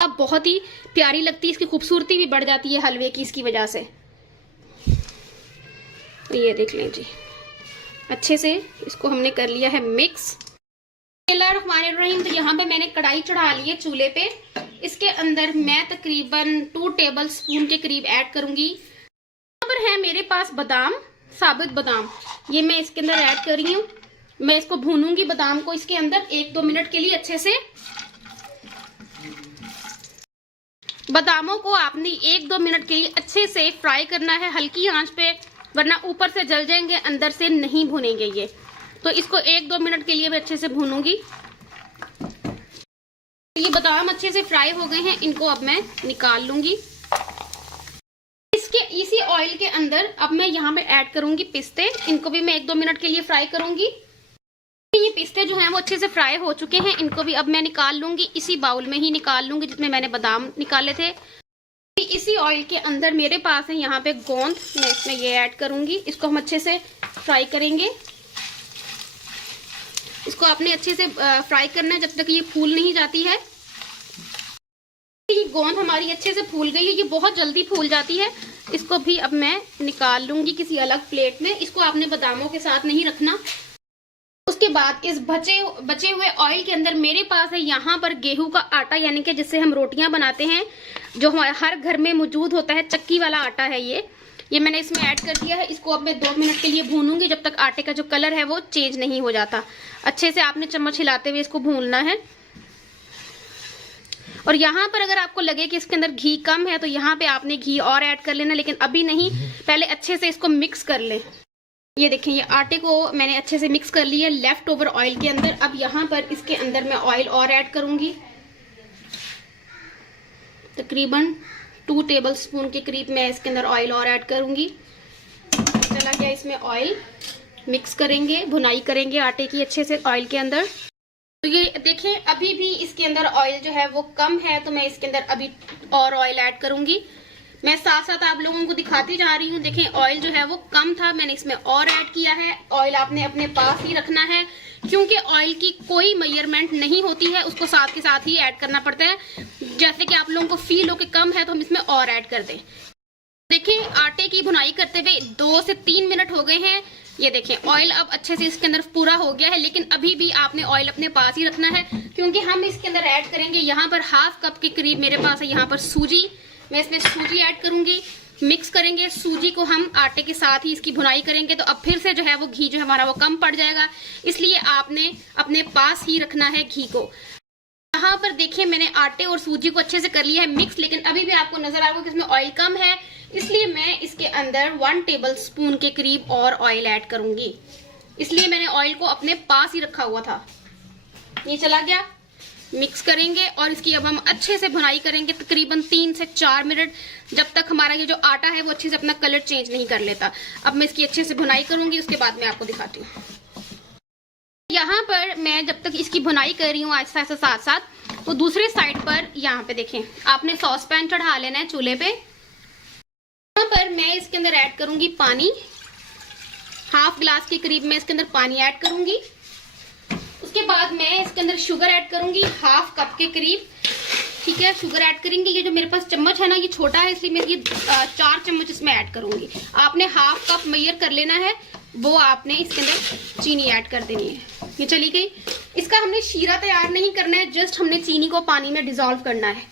अब बहुत ही प्यारी लगती है, इसकी खूबसूरती भी बढ़ जाती है हलवे की इसकी वजह से। ये देख लें जी, अच्छे से इसको हमने कर लिया है मिक्स। बिस्मिल्लाहिर्रहमानिर्रहीम। तो यहाँ पे मैंने कढ़ाई चढ़ा ली है चूल्हे पे। इसके अंदर मैं तकरीबन 2 टेबल स्पून के करीब ऐड करूंगी। यहाँ पर है मेरे पास बादाम, साबुत बादाम, ये मैं इसके अंदर ऐड कर रही हूँ। मैं इसको भूनूंगी बादाम को इसके अंदर 1-2 मिनट के लिए अच्छे से। बादामों को आपने 1-2 मिनट के लिए अच्छे से फ्राई करना है हल्की आंच पे, वरना ऊपर से जल जाएंगे, अंदर से नहीं भुनेंगे ये। तो इसको 1-2 मिनट के लिए मैं अच्छे से भूनूंगी। ये बादाम अच्छे से फ्राई हो गए हैं, इनको अब मैं निकाल लूंगी। इसी ऑयल के अंदर अब मैं यहाँ पे ऐड करूंगी पिस्ते। इनको भी मैं 1-2 मिनट के लिए फ्राई करूंगी। ये पिस्ते जो हैं वो अच्छे से फ्राई हो चुके हैं, इनको भी अब मैं निकाल लूंगी। इसी बाउल में ही निकाल लूंगी जिसमें मैंने बादाम निकाले थे। इसी ऑयल के अंदर मेरे पास है यहाँ पे गोंद, मैं इसमें ये ऐड करूंगी। इसको हम अच्छे से फ्राई करेंगे। इसको आपने अच्छे से फ्राई करना है जब तक ये फूल नहीं जाती है। ये गोंद हमारी अच्छे से फूल गई है, ये बहुत जल्दी फूल जाती है। इसको भी अब मैं निकाल लूंगी किसी अलग प्लेट में। इसको आपने बादामों के साथ नहीं रखना। उसके बाद इस बचे हुए ऑयल के अंदर मेरे पास है यहाँ पर गेहूं का आटा, यानी कि जिससे हम रोटियां बनाते हैं, जो हमारे हर घर में मौजूद होता है, चक्की वाला आटा है ये मैंने इसमें ऐड कर दिया है। इसको अब मैं 2 मिनट के लिए भूनूंगी जब तक आटे का जो कलर है वो चेंज नहीं हो जाता। अच्छे से आपने चम्मच हिलाते हुए इसको भूनना है। और यहाँ पर अगर आपको लगे कि इसके अंदर घी कम है तो यहाँ पे आपने घी और ऐड कर लेना, लेकिन अभी नहीं, पहले अच्छे से इसको मिक्स कर लें। ये देखें, ये आटे को मैंने अच्छे से मिक्स कर लिया लेफ्ट ओवर ऑयल के अंदर। अब यहाँ पर इसके अंदर मैं ऑयल और ऐड करूंगी, तकरीबन 2 टेबल स्पून के करीब मैं इसके अंदर ऑयल और ऐड करूंगी। चला गया इसमें ऑयल। मिक्स करेंगे, भुनाई करेंगे आटे की अच्छे से ऑयल के अंदर। तो ये देखें, अभी भी इसके अंदर ऑयल जो है वो कम है, तो मैं इसके अंदर अभी और ऑयल ऐड करूंगी। मैं साथ साथ आप लोगों को दिखाती जा रही हूँ। देखें, ऑयल जो है वो कम था, मैंने इसमें और ऐड किया है। ऑयल आपने अपने पास ही रखना है, क्योंकि ऑयल की कोई मेजरमेंट नहीं होती है, उसको साथ के साथ ही ऐड करना पड़ता है। जैसे कि आप लोगों को फील हो कि कम है तो हम इसमें और ऐड कर दें। देखें, आटे की भुनाई करते हुए 2 से 3 मिनट हो गए हैं। ये देखें, ऑयल अब अच्छे से इसके अंदर पूरा हो गया है, लेकिन अभी भी आपने ऑयल अपने पास ही रखना है, क्योंकि हम इसके अंदर ऐड करेंगे यहाँ पर 1/2 कप के करीब मेरे पास है यहाँ पर सूजी। मैं इसमें सूजी ऐड करूंगी, मिक्स करेंगे। सूजी को हम आटे के साथ ही इसकी भुनाई करेंगे, तो अब फिर से जो है वो घी जो हमारा वो कम पड़ जाएगा, इसलिए आपने अपने पास ही रखना है घी को। यहाँ पर देखिए, मैंने आटे और सूजी को अच्छे से कर लिया है मिक्स, लेकिन अभी भी आपको नजर आ रहा है कि इसमें ऑयल कम है, इसलिए मैं इसके अंदर 1 टेबल स्पून के करीब और ऑयल ऐड करूंगी। इसलिए मैंने ऑयल को अपने पास ही रखा हुआ था। ये चला गया, मिक्स करेंगे और इसकी अब हम अच्छे से भुनाई करेंगे तकरीबन 3 से 4 मिनट, जब तक हमारा ये जो आटा है वो अच्छे से अपना कलर चेंज नहीं कर लेता। अब मैं इसकी अच्छे से भुनाई करूंगी, उसके बाद मैं आपको दिखाती हूँ। यहाँ पर मैं जब तक इसकी भुनाई कर रही हूँ आहिस्ता आहिस्ता साथ साथ, तो दूसरे साइड पर यहाँ पे देखें, आपने सॉस पैन चढ़ा लेना है चूल्हे पे। यहाँ पर मैं इसके अंदर ऐड करूंगी पानी, 1/2 गिलास के करीब मैं इसके अंदर पानी ऐड करूंगी। उसके बाद मैं इसके अंदर शुगर ऐड करूंगी 1/2 कप के करीब। ठीक है, शुगर ऐड करेंगे। ये जो मेरे पास चम्मच है ना, ये छोटा है, इसलिए मैं ये 4 चम्मच इसमें ऐड करूंगी। आपने 1/2 कप मेजर कर लेना है, वो आपने इसके अंदर चीनी ऐड कर देनी है। ये चली गई। इसका हमने शीरा तैयार नहीं करना है, जस्ट हमने चीनी को पानी में डिसॉल्व करना है।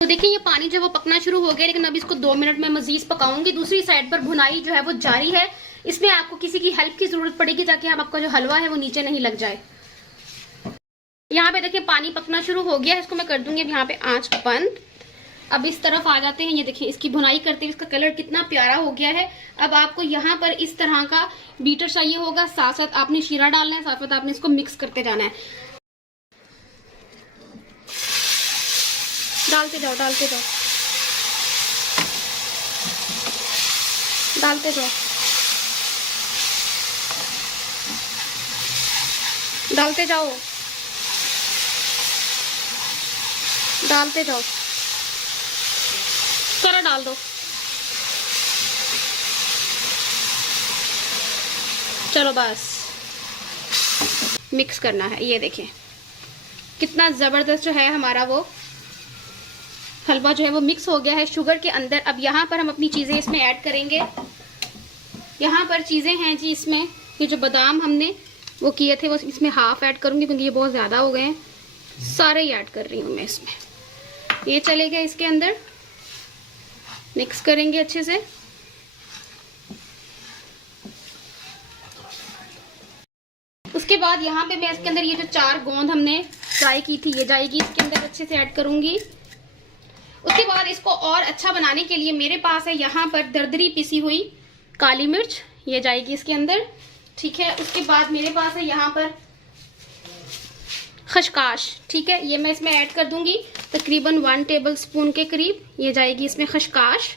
तो देखिए, ये पानी जो है वो पकना शुरू हो गया, लेकिन अभी इसको 2 मिनट में मजीद पकाऊंगी। दूसरी साइड पर भुनाई जो है वो जारी है। इसमें आपको किसी की हेल्प की जरूरत पड़ेगी, ताकि आपका जो हलवा है वो नीचे नहीं लग जाए। यहाँ पे देखिए, पानी पकना शुरू हो गया है। इसको मैं कर दूंगी अब यहाँ पे आंच बंद। अब इस तरफ आ जाते हैं। ये देखिए, इसकी भुनाई करते हुए इसका कलर कितना प्यारा हो गया है। अब आपको यहाँ पर इस तरह का बीटर चाहिए होगा, साथ साथ आपने शीरा डालना है, साथ साथ आपने इसको मिक्स करते जाना है। डालते जाओ, डालते जाओ, डालते जाओ, डालते जाओ, डालते जाओ, सारा डाल दो। चलो बस मिक्स करना है। ये देखिए, कितना जबरदस्त जो है हमारा वो हलवा जो है वो मिक्स हो गया है शुगर के अंदर। अब यहाँ पर हम अपनी चीज़ें इसमें ऐड करेंगे। यहाँ पर चीज़ें हैं जी, इसमें ये जो बादाम हमने वो किए थे वो इसमें हाफ ऐड करूँगी क्योंकि ये बहुत ज़्यादा हो गए हैं। सारे ही ऐड कर रही हूँ मैं इसमें। ये चले गए इसके अंदर, मिक्स करेंगे अच्छे से। उसके बाद यहाँ पे मैं इसके अंदर ये जो 4 गोंद हमने फ्राई की थी ये जाएगी इसके अंदर, अच्छे से ऐड करूंगी। उसके बाद इसको और अच्छा बनाने के लिए मेरे पास है यहाँ पर दरदरी पिसी हुई काली मिर्च, ये जाएगी इसके अंदर, ठीक है। उसके बाद मेरे पास है यहाँ पर खशकाश, ठीक है, ये मैं इसमें ऐड कर दूंगी तकरीबन 1 टेबल स्पून के करीब, ये जाएगी इसमें खशकाश,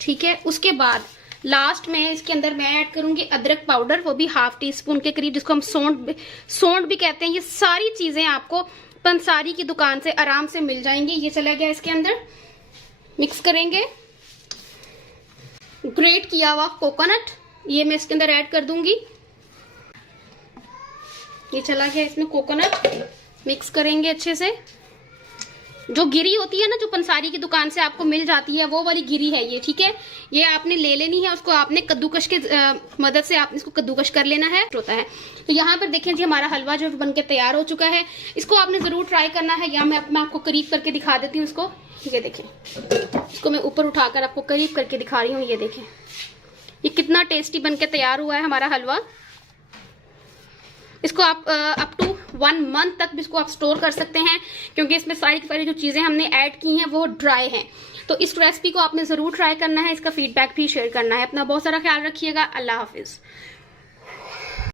ठीक है। उसके बाद लास्ट में इसके अंदर मैं ऐड करूंगी अदरक पाउडर, वो भी हाफ टी स्पून के करीब, जिसको हम सौंठ भी कहते हैं। ये सारी चीजें आपको पंसारी की दुकान से आराम से मिल जाएंगी। ये चला गया इसके अंदर, मिक्स करेंगे। ग्रेट किया हुआ कोकोनट ये मैं इसके अंदर ऐड कर दूंगी। ये चला गया इसमें कोकोनट, मिक्स करेंगे अच्छे से। जो गिरी होती है ना, जो पंसारी की दुकान से आपको मिल जाती है, वो वाली गिरी है ये, ठीक है। ये आपने ले लेनी है, उसको आपने कद्दूकश के मदद से आपने इसको कद्दूकश कर लेना है, होता है। तो यहाँ पर देखें जी हमारा हलवा जो बनके तैयार हो चुका है। इसको आपने जरूर ट्राई करना है। या मैं आपको करीब करके दिखा देती हूँ इसको, ये देखें, इसको मैं ऊपर उठाकर आपको करीब करके दिखा रही हूँ। ये देखें ये कितना टेस्टी बनके तैयार हुआ है हमारा हलवा। इसको आप अप टू 1 मंथ तक भी इसको आप स्टोर कर सकते हैं, क्योंकि इसमें सारी जो चीजें हमने ऐड की हैं वो ड्राई हैं। तो इस रेसिपी को आपने जरूर ट्राई करना है, इसका फीडबैक भी शेयर करना है। अपना बहुत सारा ख्याल रखिएगा। अल्लाह हाफिज।